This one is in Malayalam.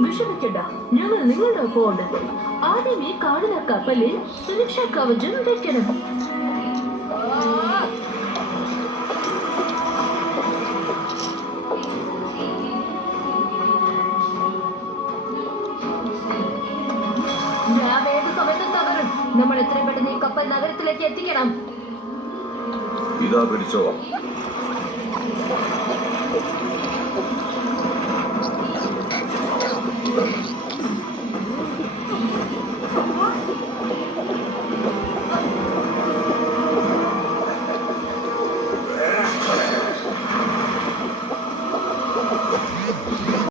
വിഷമിക്കണ്ട, ഞങ്ങൾ നിങ്ങളുടെ ഒപ്പമുണ്ട്. ആദ്യം ഈ കാണുന്ന കപ്പലിൽ സുരക്ഷാ കവചം വെക്കണം. ഞാൻ ഏത് സമയത്തും തകരും. നമ്മൾ എത്രയും പെട്ടെന്ന് ഈ കപ്പൽ നഗരത്തിലേക്ക് എത്തിക്കണം. ഇതാ പിടിച്ചോ.